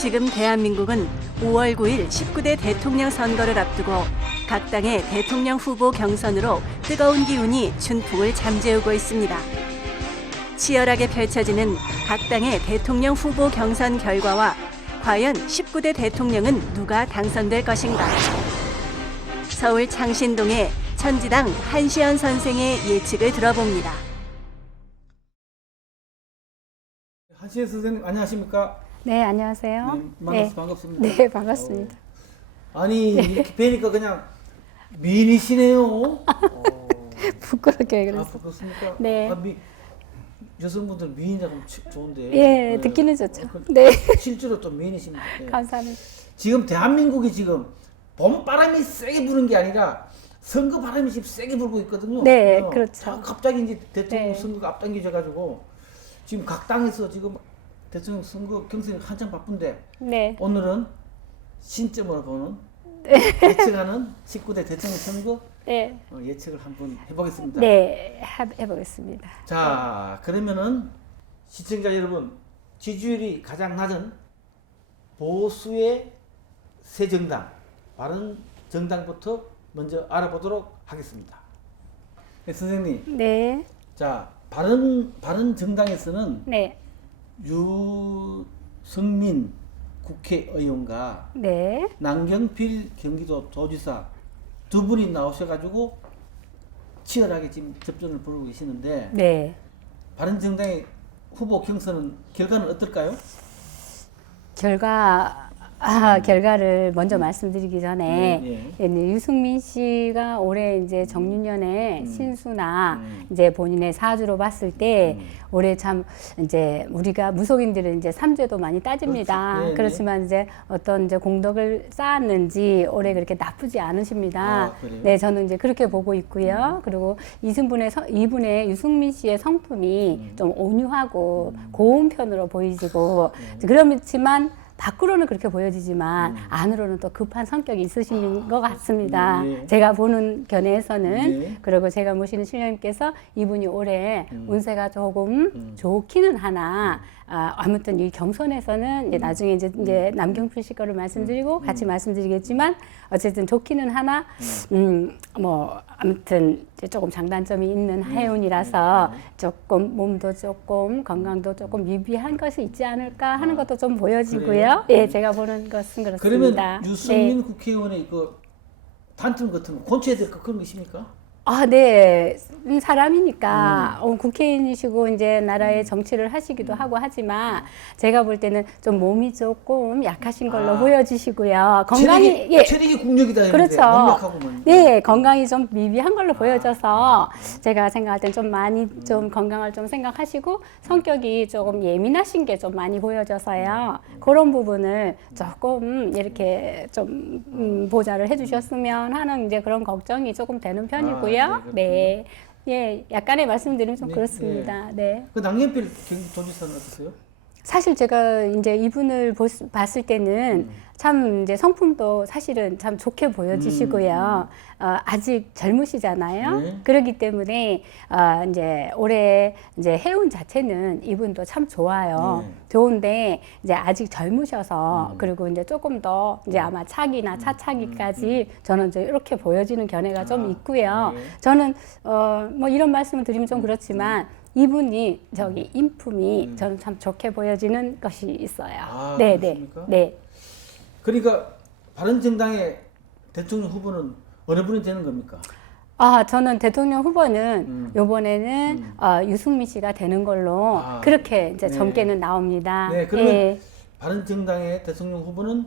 지금 대한민국은 5월 9일 19대 대통령 선거를 앞두고 각 당의 대통령 후보 경선으로 뜨거운 기운이 춘풍을 잠재우고 있습니다. 치열하게 펼쳐지는 각 당의 대통령 후보 경선 결과와 과연 19대 대통령은 누가 당선될 것인가? 서울 창신동의 천지당 한시연 선생의 예측을 들어봅니다. 한시연 선생님 안녕하십니까? 네, 안녕하세요. 네, 반갑습니다. 네, 반갑습니다. 아니 이렇게 뵈니까 그냥 미인이시네요. 부끄럽게 그래서. 그렇습니까? 네. 여성분들 미인이라고 좋은데. 예, 네. 듣기는 좋죠. 네. 실제로 또 미인이십니다. 네. 감사합니다. 지금 대한민국이 지금 봄바람이 세게 부는 게 아니라 선거 바람이 지금 세게 불고 있거든요. 네, 그렇죠. 갑자기 이제 대통령 네. 선거가 앞당겨져가지고 지금 각 당에서 지금 대통령 선거 경선이 한창 바쁜데 네. 오늘은 신점으로 보는 예측하는 19대 대통령 선거 네. 예측을 한번 해보겠습니다. 네, 해보겠습니다. 자, 그러면은 시청자 여러분 지지율이 가장 낮은 보수의 새 정당, 바른 정당부터 먼저 알아보도록 하겠습니다. 네, 선생님. 네. 자, 바른 정당에서는 네. 유승민 국회의원과 네. 남경필 경기도 도지사 두 분이 나오셔가지고 치열하게 지금 접전을 벌이고 계시는데 네. 바른정당의 후보 경선은 결과는 어떨까요? 결과를 먼저 말씀드리기 전에 네. 유승민 씨가 올해 이제 정유년에 신수나 이제 본인의 사주로 봤을 때 올해 참 이제 우리가 무속인들은 이제 삼재도 많이 따집니다. 그렇죠. 네, 그렇지만 이제 어떤 이제 공덕을 쌓았는지 올해 그렇게 나쁘지 않으십니다. 아, 그래요? 네, 저는 이제 그렇게 보고 있고요. 그리고 이분의 유승민 씨의 성품이 좀 온유하고 고운 편으로 보이지고 그렇지만 밖으로는 그렇게 보여지지만 안으로는 또 급한 성격이 있으신 것 같습니다. 네. 제가 보는 견해에서는 네. 그리고 제가 모시는 신령님께서 이분이 올해 운세가 조금 좋기는 하나 아무튼 이 경선에서는 이제 나중에 이제 남경필 씨 거를 말씀드리고 같이 말씀드리겠지만 어쨌든 좋기는 하나 뭐 아무튼 이제 조금 장단점이 있는 해운이라서 조금 몸도 조금 건강도 조금 미비한 것이 있지 않을까 하는 것도 좀 보여지고요. 예, 제가 보는 것은 그렇습니다. 그러면 유승민 국회의원의 그 단점 같은 거 고쳐야 될 거 그런 거 있습니까? 네. 사람이니까 국회의원이시고 이제 나라의 정치를 하시기도 하고 하지만 제가 볼 때는 좀 몸이 조금 약하신 걸로 보여지시고요. 건강이 체력이 국력이다. 그렇죠. 완벽하구만. 네, 건강이 좀 미비한 걸로 보여져서 제가 생각할 땐 좀 많이 좀 건강을 좀 생각하시고 성격이 조금 예민하신 게 좀 많이 보여져서요. 그런 부분을 조금 이렇게 좀 보좌를 해주셨으면 하는 이제 그런 걱정이 조금 되는 편이고요. 네. 예, 약간의 말씀드리면 좀 그렇습니다. 네. 그 남경필 경기도지사는 어떠세요? 사실 제가 이제 이분을 봤을 때는 참 이제 성품도 사실은 참 좋게 보여지시고요. 아직 젊으시잖아요. 네. 그렇기 때문에 이제 올해 이제 해운 자체는 이분도 참 좋아요. 네. 좋은데 이제 아직 젊으셔서 그리고 이제 조금 더 이제 아마 차기나 차차기까지 저는 이제 이렇게 보여지는 견해가 좀 있고요. 네. 저는 뭐 이런 말씀을 드리면 좀 그렇지만 인품이 저는 참 좋게 보여지는 것이 있어요. 네, 네, 그렇습니까? 네. 그러니까 바른정당의 대통령 후보는 어느 분이 되는 겁니까? 저는 대통령 후보는 요번에는 유승민 씨가 되는 걸로 그렇게 이제 네. 점괘는 나옵니다. 네, 그러면 예. 바른정당의 대통령 후보는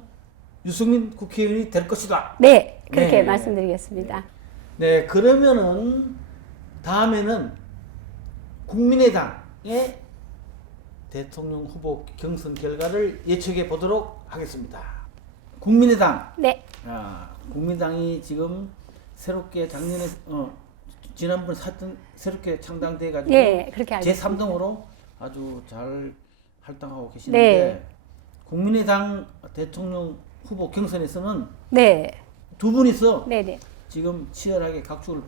유승민 국회의원이 될 것이다. 네, 그렇게 네. 말씀드리겠습니다. 네, 그러면은 다음에는 국민의당의 대통령 후보 경선 결과를 예측해 보도록 하겠습니다. 국민의당. 네, 국민당이 지금 새롭게 작년에 지난번 사건 새롭게 창당돼 가지고 예, 그렇게 알겠습니다. 제3등으로 아주 잘 활동하고 계시는데 네. 국민의당 대통령 후보 경선에서는 네, 두 분이서 네, 네. 지금 치열하게 각축을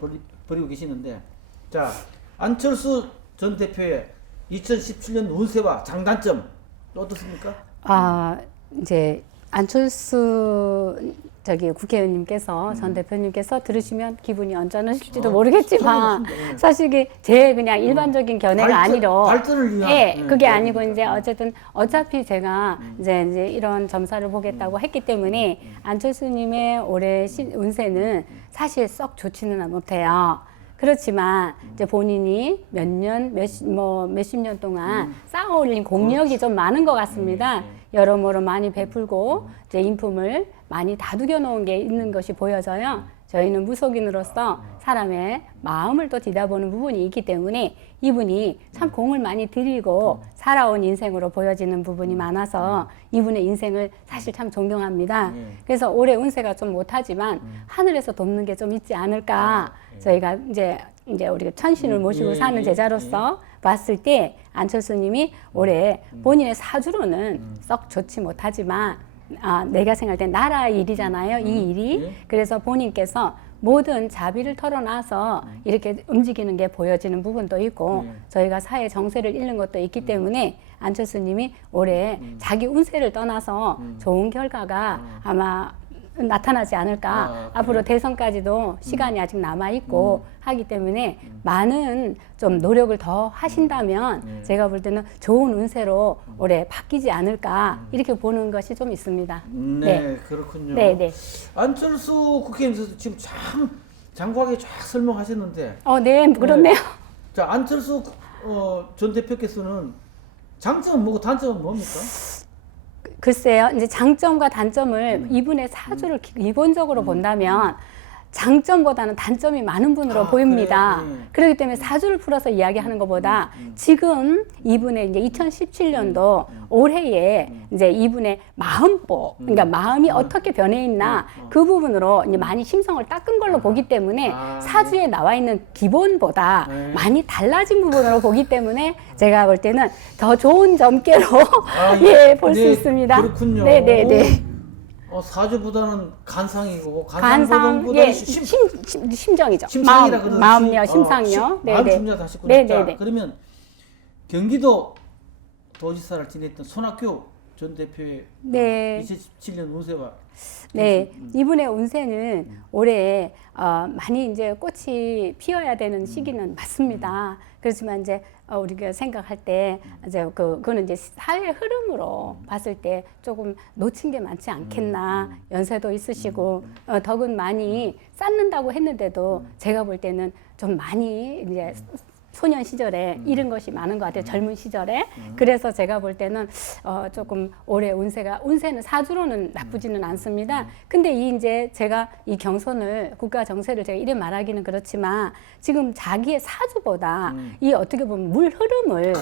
벌이고 계시는데 자 안철수 전 대표의 2017년 운세와 장단점 어떻습니까? 이제 안철수 저기 국회의원님께서 전 대표님께서 들으시면 기분이 언짢으실지도 모르겠지만 네. 사실 이게 제 그냥 일반적인 견해가 아니로 발전을 위한 예, 네, 그게 네, 아니고 네. 이제 어쨌든 어차피 제가 이제 이런 점사를 보겠다고 했기 때문에 안철수님의 올해 운세는 사실 썩 좋지는 못해요. 그렇지만 이제 본인이 몇십 년 동안 쌓아올린 공력이 좀 많은 것 같습니다. 여러모로 많이 베풀고 이제 인품을 많이 다독여 놓은 게 있는 것이 보여져요. 저희는 무속인으로서 사람의 마음을 또 뒤다보는 부분이 있기 때문에 이분이 참 공을 많이 들이고 살아온 인생으로 보여지는 부분이 많아서 이분의 인생을 사실 참 존경합니다. 그래서 올해 운세가 좀 못하지만 하늘에서 돕는 게 좀 있지 않을까. 저희가 이제 우리가 천신을 모시고 사는 제자로서 봤을 때 안철수님이 올해 본인의 사주로는 썩 좋지 못하지만 내가 생각할 때 나라 일이잖아요. 이 일이. 그래서 본인께서 모든 자비를 털어놔서 이렇게 움직이는 게 보여지는 부분도 있고 저희가 사회 정세를 잃는 것도 있기 때문에 안철수님이 올해 자기 운세를 떠나서 좋은 결과가 아마 나타나지 않을까. 앞으로 대선까지도 시간이 아직 남아있고 하기 때문에 많은 좀 노력을 더 하신다면 제가 볼 때는 좋은 운세로 올해 바뀌지 않을까 이렇게 보는 것이 좀 있습니다. 네, 그렇군요. 네, 네. 안철수 국회의원께서 지금 참 장구하게 쫙 설명하셨는데 네, 그렇네요. 자, 안철수 전 대표께서는 장점은 뭐고 단점은 뭡니까? 글쎄요, 이제 장점과 단점을 이분의 사주를 기본적으로 본다면 장점보다는 단점이 많은 분으로 보입니다. 그래요? 그렇기 때문에 사주를 풀어서 이야기하는 것보다 지금 이분의 이제 2017년도 올해에 이제 이분의 마음보, 그러니까 마음이 어떻게 변해 있나 그 부분으로 이제 많이 심성을 닦은 걸로 보기 때문에 사주에 나와 있는 기본보다 많이 달라진 부분으로 보기 때문에 제가 볼 때는 더 좋은 점괘로 예, 볼 수 네, 있습니다. 그렇군요. 네, 네, 네. 사주보다는 간상이고 간상, 간상보다는 예, 심정이죠. 심상이라 그러듯이 마음요, 심상요. 네, 마음 네. 중요하다 하셨군요. 네, 자, 네, 네. 그러면 경기도 도지사를 지냈던 손학규 전 대표의 네. 2017년 운세와 네, 이분의 운세는 올해 많이 이제 꽃이 피어야 되는 시기는 맞습니다. 그렇지만 이제 우리가 생각할 때 이제 그거는 이제 사회 흐름으로 봤을 때 조금 놓친 게 많지 않겠나. 연세도 있으시고 덕은 많이 쌓는다고 했는데도 제가 볼 때는 좀 많이 이제 소년 시절에 잃은 것이 많은 것 같아요. 젊은 시절에. 그래서 제가 볼 때는 조금 올해 운세는 사주로는 나쁘지는 않습니다. 근데 이제 제가 이 경선을 국가 정세를 제가 이래 말하기는 그렇지만 지금 자기의 사주보다 이 어떻게 보면 물 흐름을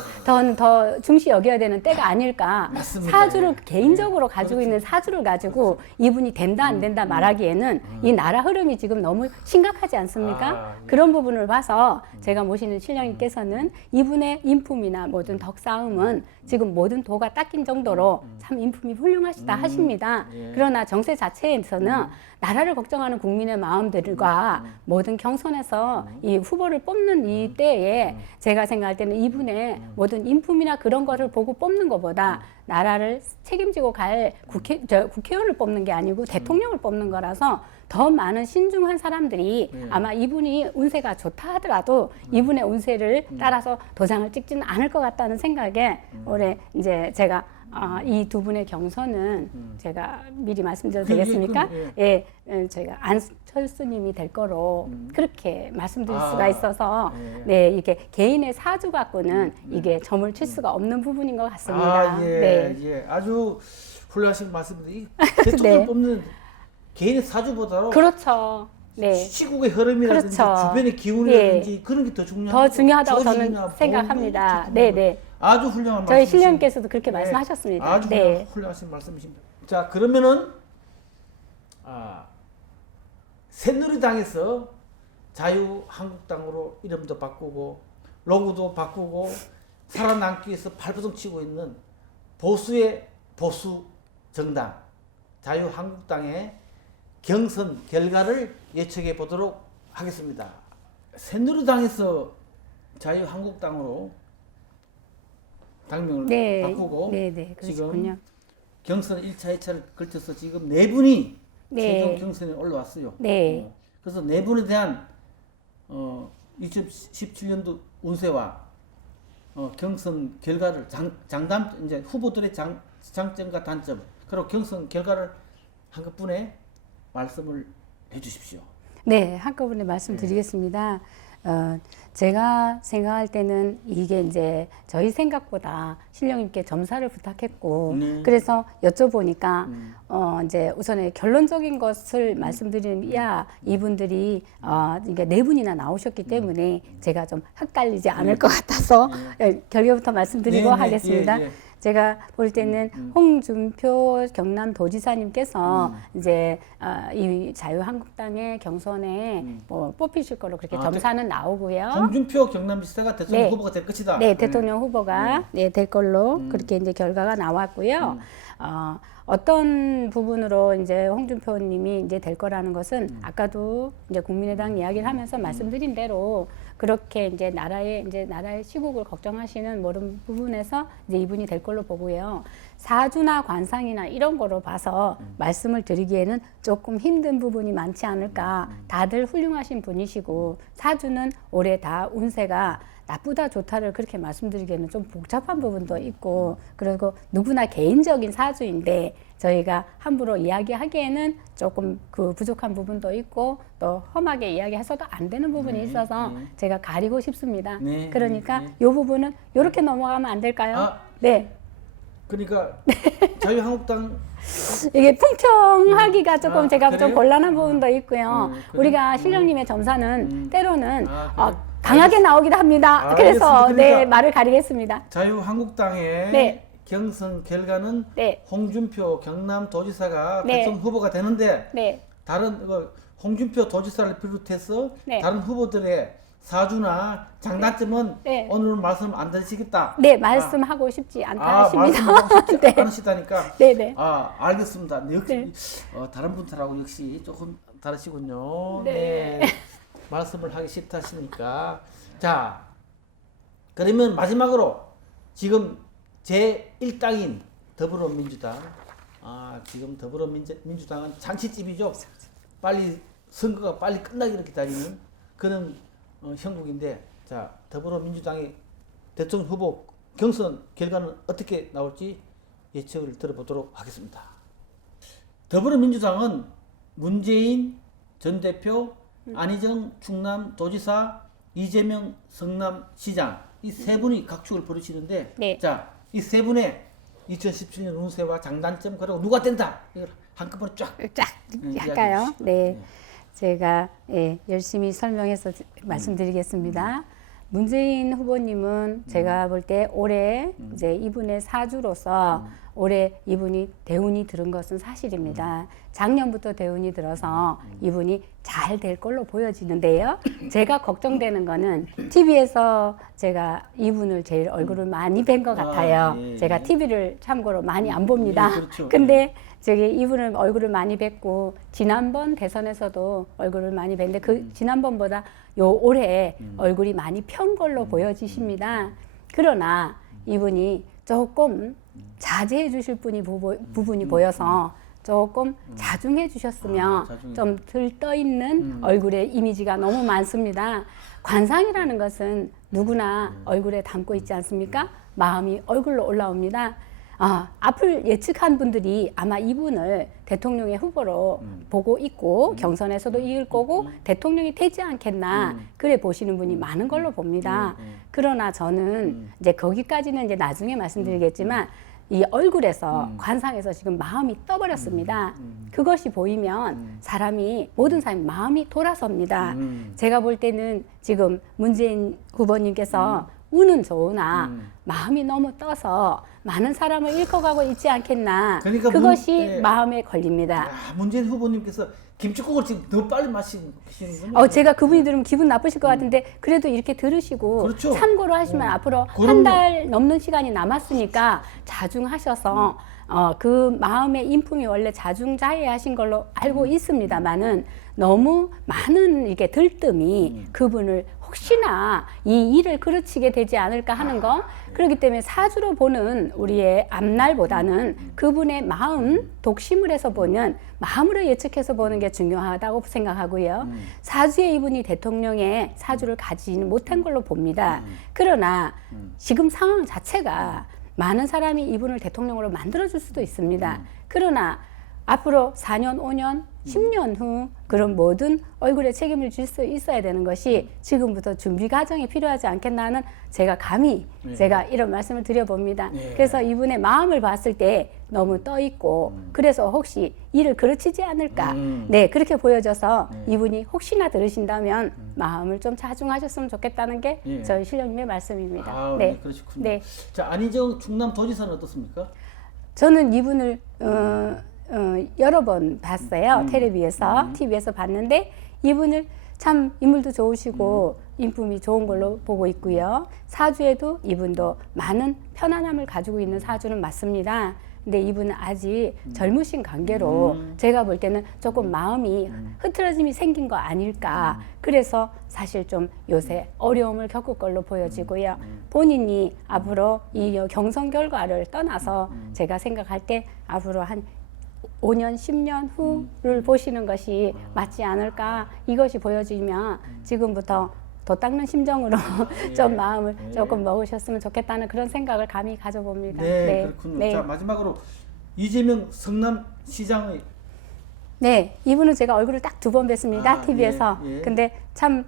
더 중시 여겨야 되는 때가 아닐까. 맞습니다. 사주를 개인적으로 가지고 있는 사주를 가지고 이분이 된다 안 된다 말하기에는 이 나라 흐름이 지금 너무 심각하지 않습니까? 그런 부분을 봐서 제가 모시는 신령님께서는 이분의 인품이나 모든 덕싸움은 지금 모든 도가 닦인 정도로 참 인품이 훌륭하시다 하십니다. 그러나 정세 자체에서는 나라를 걱정하는 국민의 마음들과 모든 경선에서 이 후보를 뽑는 이 때에 제가 생각할 때는 이분의 모든 인품이나 그런 거를 보고 뽑는 것보다 나라를 책임지고 갈 국회의원을 뽑는 게 아니고 대통령을 뽑는 거라서 더 많은 신중한 사람들이 아마 이분이 운세가 좋다 하더라도 이분의 운세를 따라서 도장을 찍지는 않을 것 같다는 생각에 올해 이제 제가 이 두 분의 경선은 제가 미리 말씀드려도 되겠습니까? 예, 저희가 안철수님이 될 거로 그렇게 말씀드릴 수가 있어서 네, 이게 개인의 사주 갖고는 이게 점을 칠 수가 없는 부분인 것 같습니다. 예, 네. 예, 아주 훌륭하신 말씀입니다. 이 대통령 네. 뽑는 개인의 사주보다도 그렇죠. 네. 시국의 흐름이라든지 그렇죠. 주변의 기운이라든지 그런 게 더 중요하고 더 중요하다고 저는 조직이나 생각합니다. 보험도 네, 네. 아주 훌륭한 저희 말씀이십니다. 신령님께서도 그렇게 말씀하셨습니다. 아주 네. 훌륭하신 말씀이십니다. 자, 그러면은 새누리당에서 자유한국당으로 이름도 바꾸고 로고도 바꾸고 살아남기 위해서 발버둥 치고 있는 보수의 보수 정당 자유한국당의 경선 결과를 예측해 보도록 하겠습니다. 새누리당에서 자유한국당으로 당명을 네. 바꾸고 네, 네. 지금 그러시군요. 경선 1차, 2차를 걸쳐서 지금 4분이 네. 최종 경선에 올라왔어요. 네. 그래서 4분에 대한 2017년도 운세와 경선 결과를 장단 이제 후보들의 장점과 단점 그리고 경선 결과를 한꺼번에 말씀을 해주십시오. 네, 한꺼번에 말씀드리겠습니다. 제가 생각할 때는 이게 이제 저희 생각보다 신령님께 점사를 부탁했고, 그래서 여쭤보니까, 이제 우선에 결론적인 것을 말씀드리면, 이분들이, 이게 4분이나 나오셨기 때문에 제가 좀 헷갈리지 않을 것 같아서 결과부터 말씀드리고 하겠습니다. 제가 볼 때는 홍준표 경남도지사님께서 이제 이 자유한국당의 경선에 뽑히실 거로 그렇게 점사는 나오고요. 홍준표 경남지사가 대통령 네. 후보가 될 것이다. 네, 대통령 후보가 될 걸로 그렇게 이제 결과가 나왔고요. 어떤 부분으로 이제 홍준표님이 이제 될 거라는 것은 아까도 이제 국민의당 이야기를 하면서 말씀드린 대로 그렇게 이제 나라의 시국을 걱정하시는 모든 부분에서 이제 이분이 될 걸로 보고요. 사주나 관상이나 이런 거로 봐서 말씀을 드리기에는 조금 힘든 부분이 많지 않을까. 다들 훌륭하신 분이시고 사주는 올해 다 운세가 나쁘다 좋다를 그렇게 말씀드리기에는 좀 복잡한 부분도 있고 그리고 누구나 개인적인 사주인데 저희가 함부로 이야기하기에는 조금 그 부족한 부분도 있고 또 험하게 이야기해서도 안 되는 부분이 있어서 제가 가리고 싶습니다. 그러니까 이 부분은 이렇게 넘어가면 안 될까요? 네. 그러니까 자유한국당 이게 풍청하기가 조금 제가 그래요? 좀 곤란한 부분도 있고요. 그래요? 우리가 신령님의 점사는 때로는 그래요? 강하게 나오기도 합니다. 그래서 알겠습니다. 그러니까 네 말을 가리겠습니다. 자유한국당의 네. 경선 결과는 네. 홍준표 경남도지사가 네. 대통령 후보가 되는데 네. 다른 홍준표 도지사를 비롯해서 네. 다른 후보들의 사주나 장단점은 네. 오늘 말씀 안 드리시겠다. 네, 말씀하고 싶지 않다 하십니다. 말씀하고 싶지 네. 않으시다니까. 네, 네. 알겠습니다. 역시 네. 다른 분들하고 역시 조금 다르시군요. 네. 말씀을 하기 싫다 하시니까. 자, 그러면 마지막으로 지금 제 1당인 더불어민주당. 지금 더불어민주당은 잔치집이죠. 빨리 선거가 빨리 끝나기를 기다리는 그런 형국인데, 자, 더불어민주당의 대통령 후보 경선 결과는 어떻게 나올지 예측을 들어보도록 하겠습니다. 더불어민주당은 문재인 전 대표, 안희정 충남도지사, 이재명 성남시장 이 세 분이 각축을 벌이시는데, 네. 자, 이 세 분의 2017년 운세와 장단점 그리고 누가 된다 이걸 한꺼번에 쫙 할까요? 이야기해 주시죠. 네. 제가 열심히 설명해서 말씀드리겠습니다. 문재인 후보님은 제가 볼 때 올해 이제 이분의 사주로서 올해 이분이 대운이 들은 것은 사실입니다. 작년부터 대운이 들어서 이분이 잘 될 걸로 보여지는데요. 제가 걱정되는 거는 TV에서 제가 이분을 제일 얼굴을 많이 뵌 것 같아요. 예. 제가 TV를 참고로 많이 안 봅니다. 그렇죠. 근데 저기 이분을 얼굴을 많이 뵙고 지난번 대선에서도 얼굴을 많이 뵀는데 그 지난번보다 요 올해 얼굴이 많이 편 걸로 보여지십니다. 그러나 이분이 조금 자제해 주실 부분이 보여서 조금 자중해 주셨으면 자중해. 좀 들떠 있는 얼굴의 이미지가 너무 많습니다. 관상이라는 것은 누구나 얼굴에 담고 있지 않습니까? 마음이 얼굴로 올라옵니다. 앞을 예측한 분들이 아마 이분을 대통령의 후보로 보고 있고 경선에서도 이길 거고 대통령이 되지 않겠나 그래 보시는 분이 많은 걸로 봅니다. 그러나 저는 이제 거기까지는 이제 나중에 말씀드리겠지만 이 얼굴에서 관상에서 지금 마음이 떠버렸습니다. 그것이 보이면 모든 사람이 마음이 돌아섭니다. 제가 볼 때는 지금 문재인 후보님께서 운은 좋으나 마음이 너무 떠서 많은 사람을 잃어가고 있지 않겠나. 그러니까 그것이 마음에 걸립니다. 문재인 후보님께서 김치국을 지금 더 빨리 마시는군요. 제가 그분이 들으면 기분 나쁘실 것 같은데 그래도 이렇게 들으시고 그렇죠. 참고로 하시면 앞으로 그럼요. 한 달 넘는 시간이 남았으니까 자중하셔서 그 마음의 인품이 원래 자중자애하신 걸로 알고 있습니다만은 너무 많은 이게 들뜸이 그분을 혹시나 이 일을 그르치게 되지 않을까 하는 거. 그렇기 때문에 사주로 보는 우리의 앞날보다는 그분의 마음, 독심을 해서 보는 마음으로 예측해서 보는 게 중요하다고 생각하고요. 사주에 이분이 대통령의 사주를 가지는 못한 걸로 봅니다. 그러나 지금 상황 자체가 많은 사람이 이분을 대통령으로 만들어줄 수도 있습니다. 그러나 앞으로 4년, 5년, 10년 후 그런 모든 얼굴에 책임을 질 수 있어야 되는 것이 지금부터 준비 과정이 필요하지 않겠나는 제가 감히 제가 이런 말씀을 드려봅니다. 그래서 이분의 마음을 봤을 때 너무 떠 있고 그래서 혹시 일을 그르치지 않을까 네 그렇게 보여져서 이분이 혹시나 들으신다면 마음을 좀 자중하셨으면 좋겠다는 게 저희 신령님의 말씀입니다. 아, 네, 그러시군요. 네. 자, 안희정 충남도지사는 어떻습니까? 저는 이분을 여러 번 봤어요. 텔레비에서, TV에서 봤는데 이분을 참 인물도 좋으시고 인품이 좋은 걸로 보고 있고요. 사주에도 이분도 많은 편안함을 가지고 있는 사주는 맞습니다. 근데 이분은 아직 젊으신 관계로 제가 볼 때는 조금 마음이 흐트러짐이 생긴 거 아닐까. 그래서 사실 좀 요새 어려움을 겪을 걸로 보여지고요. 본인이 앞으로 이 경선 결과를 떠나서 제가 생각할 때 앞으로 한 5년, 10년 후를 보시는 것이 맞지 않을까. 이것이 보여지면 지금부터 도 닦는 심정으로 좀 마음을 조금 먹으셨으면 좋겠다는 그런 생각을 감히 가져봅니다. 네, 그렇군요. 네. 자, 마지막으로 이재명 성남시장의 네, 이분은 제가 얼굴을 딱 2번 뵀습니다. TV에서. 예. 근데 참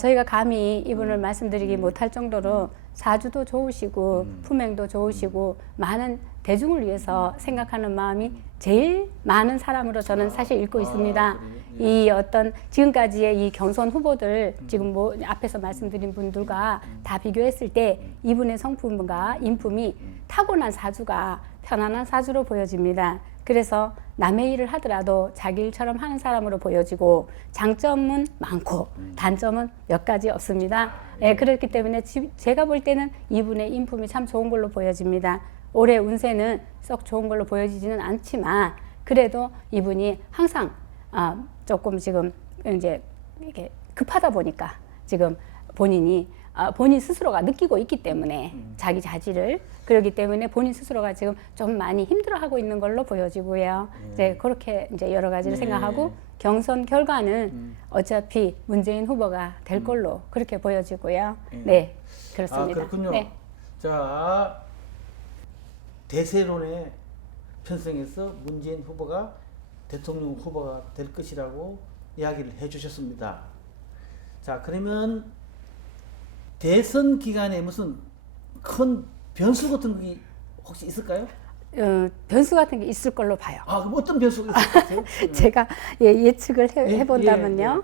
저희가 감히 이분을 말씀드리기 못할 정도로 사주도 좋으시고 품행도 좋으시고 많은 대중을 위해서 생각하는 마음이 제일 많은 사람으로 저는 사실 읽고 있습니다. 이 어떤 지금까지의 이 경선 후보들 지금 뭐 앞에서 말씀드린 분들과 다 비교했을 때 이분의 성품과 인품이 타고난 사주가 편안한 사주로 보여집니다. 그래서 남의 일을 하더라도 자기 일처럼 하는 사람으로 보여지고 장점은 많고 단점은 몇 가지 없습니다. 예, 그렇기 때문에 제가 볼 때는 이분의 인품이 참 좋은 걸로 보여집니다. 올해 운세는 썩 좋은 걸로 보여지지는 않지만 그래도 이분이 항상 조금 지금 이제 이렇게 급하다 보니까 지금 본인 스스로가 느끼고 있기 때문에 자기 자질을 그러기 때문에 본인 스스로가 지금 좀 많이 힘들어하고 있는 걸로 보여지고요. 이제 그렇게 이제 여러 가지를 생각하고 경선 결과는 어차피 문재인 후보가 될 걸로 그렇게 보여지고요. 네, 그렇습니다. 그렇군요. 네. 자, 대세론에 편성해서 문재인 후보가 대통령 후보가 될 것이라고 이야기를 해주셨습니다. 자, 그러면 대선 기간에 무슨 큰 변수 같은 게 혹시 있을까요? 변수 같은 게 있을 걸로 봐요. 그럼 어떤 변수가 있을 것 같아요? 제가 예측을 해본다면요.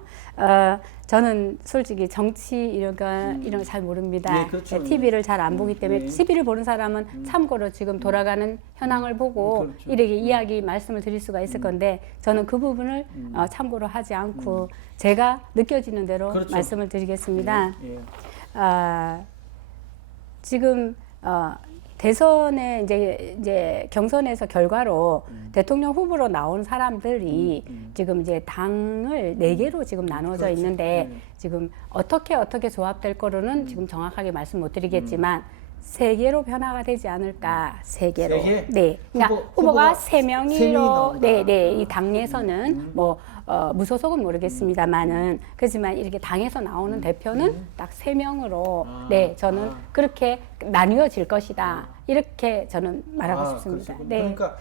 저는 솔직히 정치 이런 거 잘 모릅니다. 그렇죠. TV를 잘 안 보기 때문에 TV를 보는 사람은 참고로 지금 돌아가는 현황을 보고 그렇죠. 이렇게 이야기 말씀을 드릴 수가 있을 건데 저는 그 부분을 참고로 하지 않고 제가 느껴지는 대로 그렇죠. 말씀을 드리겠습니다. 예. 지금 대선에 이제 경선에서 결과로 대통령 후보로 나온 사람들이 지금 이제 당을 4개로 지금 나누어져 그렇죠. 있는데 지금 어떻게 조합될 거로는 지금 정확하게 말씀 못 드리겠지만 3개로 변화가 되지 않을까. 3개로. 3개? 네. 그러니까 후보가 3명으로 나온다. 네, 이 당에서는 뭐 무소속은 모르겠습니다만은 그렇지만 이렇게 당에서 나오는 대표는 딱 3명으로 네, 저는 그렇게 나뉘어질 것이다. 이렇게 저는 말하고 싶습니다. 그렇군요. 네. 그러니까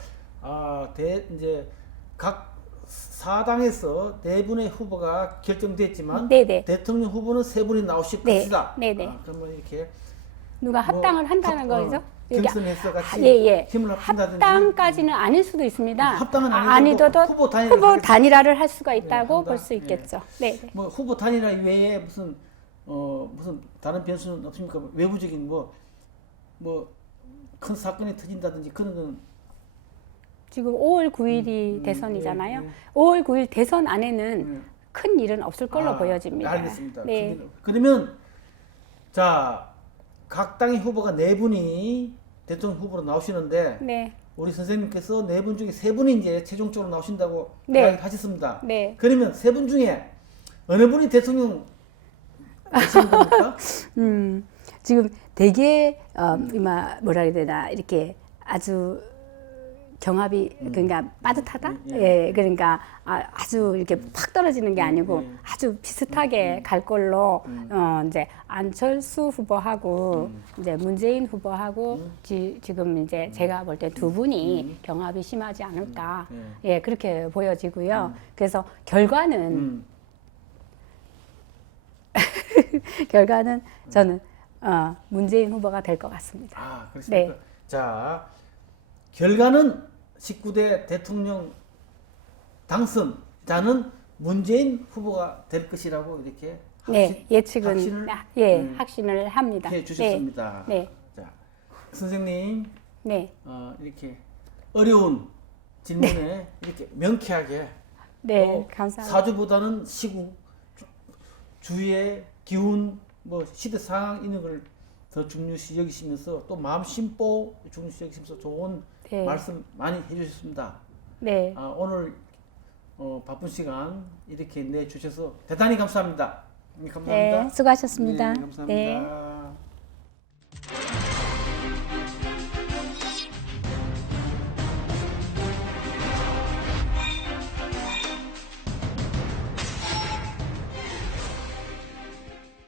이제 각 사당에서 4분의 후보가 결정됐지만 네네. 대통령 후보는 3분이 나오실 네. 것이다. 네네. 그러면 이렇게 누가 합당을 한다는 거죠? 경선에서 같이 예. 힘을 합친다든지 합당까지는 아닐 수도 있습니다. 합당은 아니더라도 후보 단일화를 후보 하겠죠. 단일화를 할 수가 있다고 한다. 볼 수 있겠죠. 네. 네. 뭐 후보 단일화 외에 무슨 다른 변수는 없습니까? 외부적인 뭐 큰 사건이 터진다든지 그런 건 지금 5월 9일이 대선이잖아요. 5월 9일 대선 안에는 큰 일은 없을 걸로 보여집니다. 알겠습니다. 네. 그러면 자, 각 당의 후보가 4분이 대통령 후보로 나오시는데 네. 우리 선생님께서 4분 중에 3분이 이제 최종적으로 나오신다고 네. 하셨습니다. 네. 그러면 3분 중에 어느 분이 대통령 되시는 겁니까? 지금 되게 뭐라 해야 되나 이렇게 아주 경합이 그러니까 빠듯하다. 예, 그러니까 아주 이렇게 팍 떨어지는 게 아니고 아주 비슷하게 갈 걸로 이제 안철수 후보하고 이제 문재인 후보하고 지금 이제 제가 볼 때 두 분이 경합이 심하지 않을까. 예, 그렇게 보여지고요. 그래서 결과는 결과는 저는 문재인 후보가 될 것 같습니다. 아, 그렇습니까? 네. 자, 결과는 19대 대통령 당선자는 문재인 후보가 될 것이라고 이렇게 네, 예측은 확신을 합니다. 해 주셨습니다. 네. 자, 선생님, 네. 이렇게 어려운 질문에 이렇게 명쾌하게 감사합니다. 사주보다는 시국, 주의 기운, 뭐 시대 상황 이런 걸 더 중요시 여기시면서 또 마음 심보 중요시 여기시면서 좋은 말씀 많이 해주셨습니다. 네. 오늘 바쁜 시간 이렇게 내주셔서 대단히 감사합니다. 감사합니다. 네, 수고하셨습니다. 네, 감사합니다. 네.